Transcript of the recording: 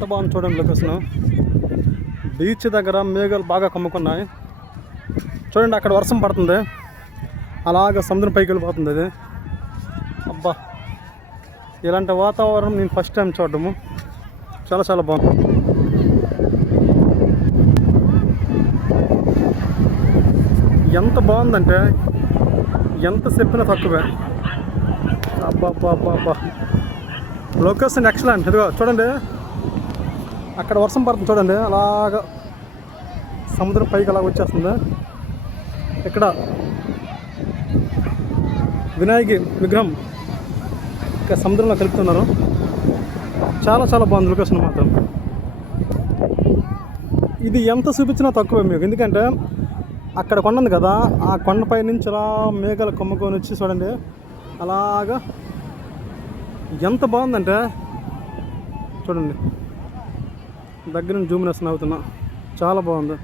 ఎంత బాగుంది చూడండి లొకేషన్. బీచ్ దగ్గర మేఘాలు బాగా కమ్ముకున్నాయి. చూడండి అక్కడ వర్షం పడుతుంది, అలాగ సముద్రం పైకి వెళ్ళిపోతుంది అది. అబ్బా, ఇలాంటి వాతావరణం నేను ఫస్ట్ టైం చూడడము. చాలా చాలా బాగుంది. ఎంత బాగుందంటే ఎంత చెప్పినా తక్కువే. అబ్బా అబ్బా అబ్బా అబ్బా, లొకేషన్ ఎక్సలెంట్. ఇదిగో చూడండి, అక్కడ వర్షం పడుతుంది చూడండి, అలాగా సముద్రం పైకి అలా వచ్చేస్తుంది. ఇక్కడ వినాయకి విగ్రహం ఇక్కడ సముద్రంలో కలుపుతున్నారు. చాలా చాలా బాగుంది లొకేషన్ మాత్రం. ఇది ఎంత చూపించినా తక్కువే మీకు, ఎందుకంటే అక్కడ కొండ ఉంది కదా, ఆ కొండపై నుంచి అలా మేఘాలు కమ్ముకొని వచ్చి చూడండి, అలాగా ఎంత బాగుందంటే చూడండి. దగ్గర నుంచి జూమ్ నేషన్ అవుతున్నా, చాలా బాగుంది.